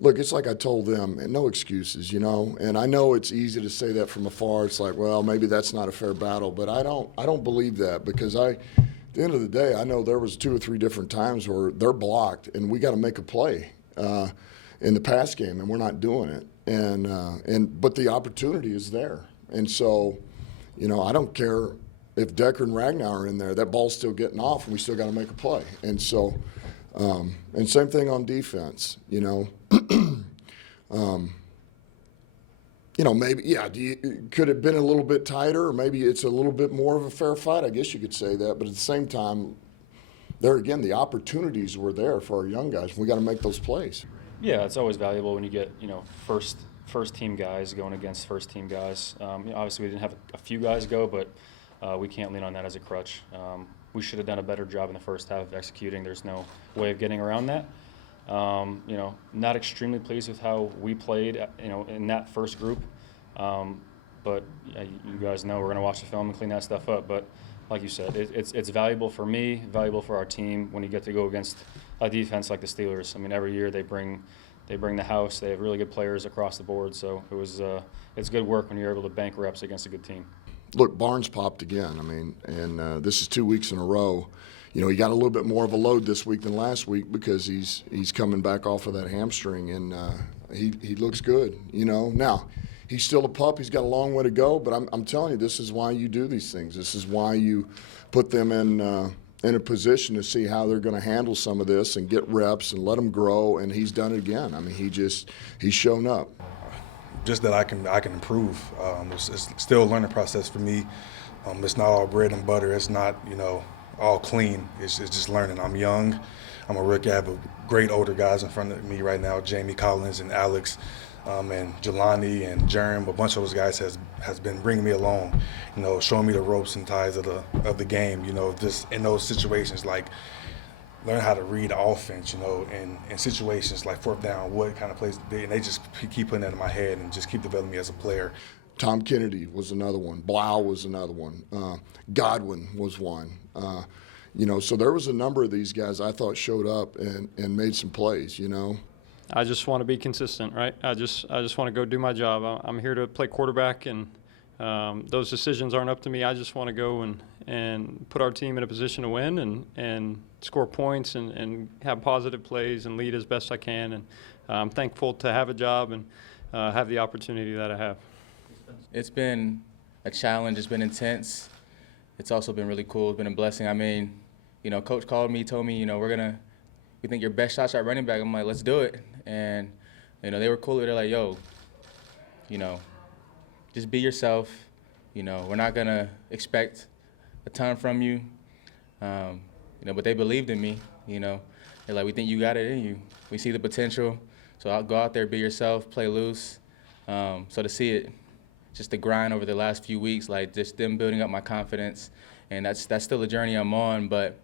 Look, it's like I told them, and no excuses, you know. And I know it's easy to say that from afar. It's like, well, maybe that's not a fair battle, but I don't believe that because at the end of the day, I know there was 2 or 3 different times where they're blocked, and we got to make a play in the pass game, and we're not doing it. But the opportunity is there, and so, you know, I don't care if Decker and Ragnar are in there. That ball's still getting off, and we still got to make a play. And so, and same thing on defense, you know. You know, maybe, yeah, could it have been a little bit tighter, or maybe it's a little bit more of a fair fight? I guess you could say that. But at the same time, there again, the opportunities were there for our young guys. We got to make those plays. Yeah, it's always valuable when you get, you know, first team guys going against first team guys. You know, obviously, we didn't have a few guys go, but we can't lean on that as a crutch. We should have done a better job in the first half of executing. There's no way of getting around that. You know, not extremely pleased with how we played, you know, in that first group. But yeah, you guys know we're going to watch the film and clean that stuff up. But like you said, it's valuable for me, valuable for our team when you get to go against a defense like the Steelers. I mean, every year they bring the house. They have really good players across the board. So it's good work when you're able to bank reps against a good team. Look, Barnes popped again. I mean, and this is 2 weeks in a row. You know, he got a little bit more of a load this week than last week because he's coming back off of that hamstring, and he looks good. You know, now he's still a pup. He's got a long way to go, but I'm telling you, this is why you do these things. This is why you put them in a position to see how they're going to handle some of this and get reps and let them grow. And he's done it again. I mean, he's shown up. Just that I can improve. It's still a learning process for me. It's not all bread and butter. It's not, you know, all clean. It's just learning. I'm young. I'm a rookie. I have great older guys in front of me right now, Jamie Collins and Alex, and Jelani and Jerm. A bunch of those guys has been bringing me along, you know, showing me the ropes and ties of the game. You know, just in those situations, like learn how to read the offense, you know, in situations like fourth down, what kind of plays, and they just keep putting that in my head and just keep developing me as a player. Tom Kennedy was another one. Blau was another one. Godwin was one. You know, so there was a number of these guys I thought showed up and made some plays, you know. I just want to be consistent, right? I just want to go do my job. I'm here to play quarterback, and those decisions aren't up to me. I just want to go and put our team in a position to win and score points and have positive plays and lead as best I can. And I'm thankful to have a job and have the opportunity that I have. It's been a challenge. It's been intense. It's also been really cool. It's been a blessing. I mean, you know, Coach called me, told me, you know, we think your best shot's at running back. I'm like, let's do it. And, you know, they were cool. They're like, yo, you know, just be yourself. You know, we're not going to expect a ton from you. You know, but they believed in me, you know. They're like, we think you got it in you. We see the potential. So I'll go out there, be yourself, play loose. So to see it, just the grind over the last few weeks, like just them building up my confidence. And that's still a journey I'm on, but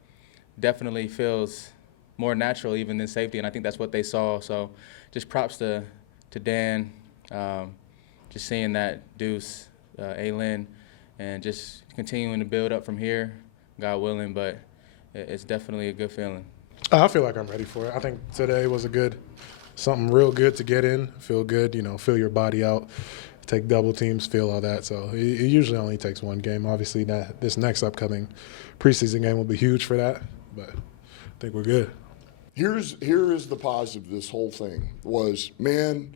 definitely feels more natural even than safety, and I think that's what they saw. So just props to Dan, just seeing that Deuce, A-Lin, and just continuing to build up from here, God willing, but it's definitely a good feeling. I feel like I'm ready for it. I think today was something real good to get in, feel good, you know, feel your body out, take double teams, feel all that. So it usually only takes one game. Obviously, this next upcoming preseason game will be huge for that, but I think we're good. Here is the positive of this whole thing was, man,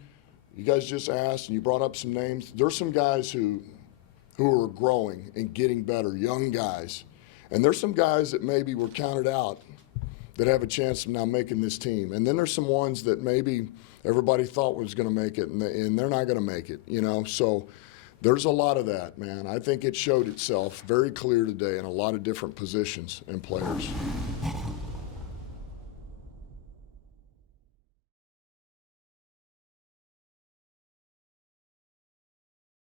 you guys just asked and you brought up some names. There's some guys who are growing and getting better, young guys. And there's some guys that maybe were counted out that have a chance of now making this team. And then there's some ones that maybe everybody thought was going to make it, and they're not going to make it, you know. So there's a lot of that, man. I think it showed itself very clear today in a lot of different positions and players.